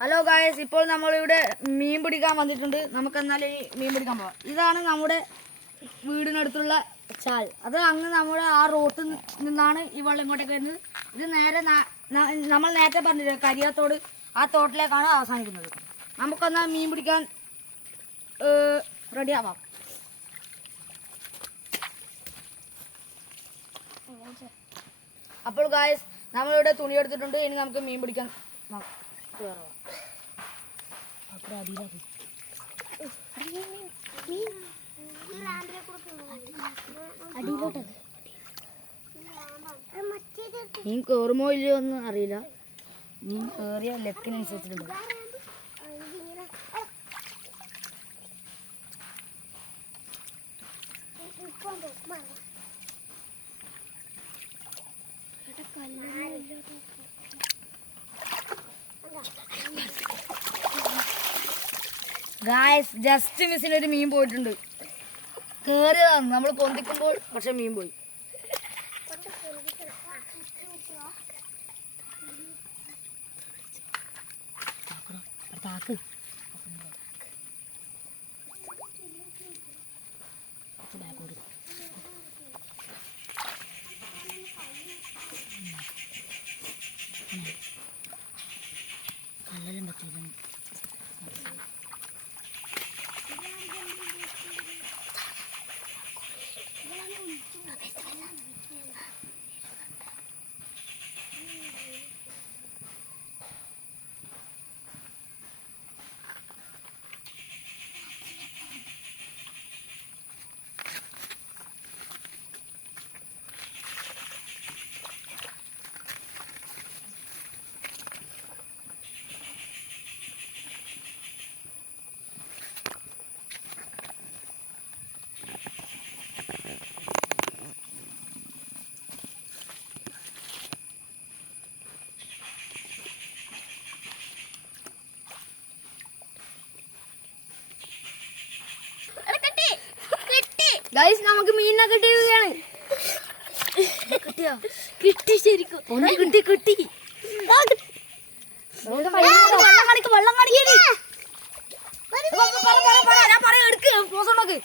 Hello guys, ഇപ്പോൾ നമ്മളിവിടെ മീൻ പിടിക്കാൻ വന്നിട്ടുണ്ട്. നമുക്ക് എന്നാലും ഈ മീൻ പിടിക്കാൻ പോവാം. ഇതാണ് നമ്മുടെ വീടിനടുത്തുള്ള ചാൽ. അത് അങ്ങ് നമ്മുടെ ആ റോട്ടിൽ നിന്നാണ് ഈ വെള്ളം ഇങ്ങോട്ടേക്ക് വരുന്നത്. ഇത് നേരെ നമ്മൾ നേരത്തെ പറഞ്ഞില്ലേ കരിയാത്തോട്, ആ തോട്ടിലേക്കാണ് അവസാനിക്കുന്നത്. നമുക്കെന്നാൽ മീൻ പിടിക്കാൻ റെഡിയാവാം. അപ്പോൾ ഗായ്സ്, നമ്മളിവിടെ തുണി എടുത്തിട്ടുണ്ട്. ഇനി നമുക്ക് മീൻ പിടിക്കാൻ കയറാം. മീൻ കയറുമോ ഇല്ലയോ ഒന്നും അറിയില്ല. മീൻ കയറിയ ലെക്കിനനുസരിച്ചിട്ടുണ്ട്. ഗായ്സ്, ജസ്റ്റ് മിസ്സിന് ഒരു മീൻ പോയിട്ടുണ്ട്. കയറിയതാണ് നമ്മൾ പൊന്തിക്കുമ്പോൾ, പക്ഷെ മീൻ പോയി. കല്ലെല്ലാം പറ്റിയിരുന്നു. ഗൈസ്, നമുക്ക് മീനിനെ കിട്ടിയാണ്. കിട്ടി, ശരിക്കും കിട്ടി കിട്ടി. വെള്ളം കാണിക്കേ. ഞാൻ പറയാം, എടുക്ക് പോസ് നോക്ക്.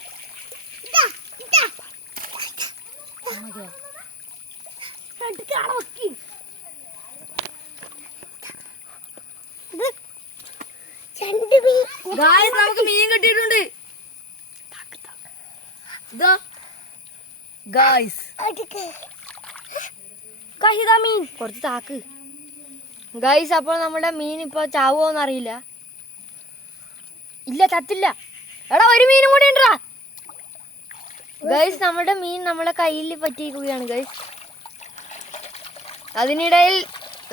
ഗൈസ്, നമുക്ക് മീൻ കിട്ടിയിട്ടുണ്ട്. മീൻ കുറച്ച് താക്ക്. ഗൈസ്, അപ്പോൾ നമ്മുടെ മീൻ ഇപ്പൊ ചാവുമോന്ന് അറിയില്ല. ഇല്ല, ചത്തില്ല. എടാ, ഒരു മീനും കൂടി ഉണ്ടാ. ഗൈസ്, നമ്മുടെ മീൻ നമ്മളെ കയ്യിൽ പറ്റിയിരിക്കുകയാണ്. ഗൈസ്, അതിനിടയിൽ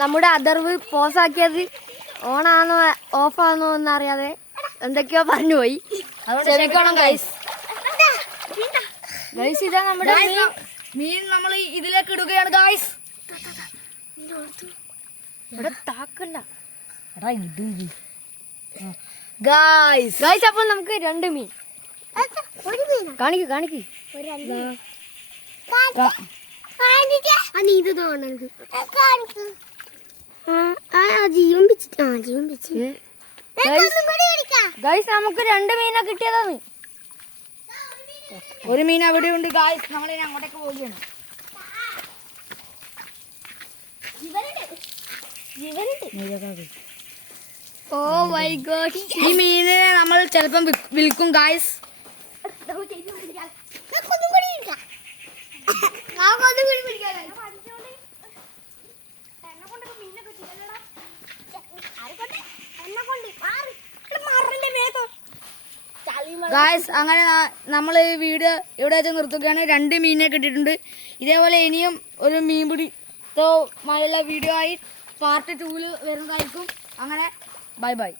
നമ്മുടെ അതർവ് പോസാക്കിയത് ഓണാണോ ഓഫാണോ എന്നറിയാതെ എന്തൊക്കെയോ പറഞ്ഞു പോയി. ക്ഷമിക്കണം ഗൈസ്. ഗൈസ്, ഇതാ നമ്മുടെ മീൻ നമ്മൾ ഇതിലേക്ക് ഇടുകയാണ്. ഗൈസ്, ഇവിടെ താക്കല്ല. ഗൈസ്, അപ്പോൾ നമുക്ക് രണ്ട് മീൻ കാണിക്ക്. ഗൈസ്, നമുക്ക് രണ്ട് മീനെ കിട്ടിയതാണ്. ഒരു മീൻ അവിടെ ഉണ്ട്. ഗായ്സ്, നമ്മൾ അങ്ങോട്ടേക്ക് പോവുകയാണ്. ഓ മൈ ഗോഡ്, ഈ മീനിനെ നമ്മൾ ചിലപ്പം വിൽക്കും. ഗായ്സ്, ഗായ്സ്, അങ്ങനെ നമ്മൾ വീഡിയോ ഇവിടെ വെച്ച് നിർത്തുകയാണ്. രണ്ട് മീനിനെ കിട്ടിയിട്ടുണ്ട്. ഇതേപോലെ ഇനിയും ഒരു മീൻ പിടിത്തവുമായുള്ള വീഡിയോ ആയി പാർട്ട് 2 വരുന്നതായിരിക്കും. അങ്ങനെ ബൈ.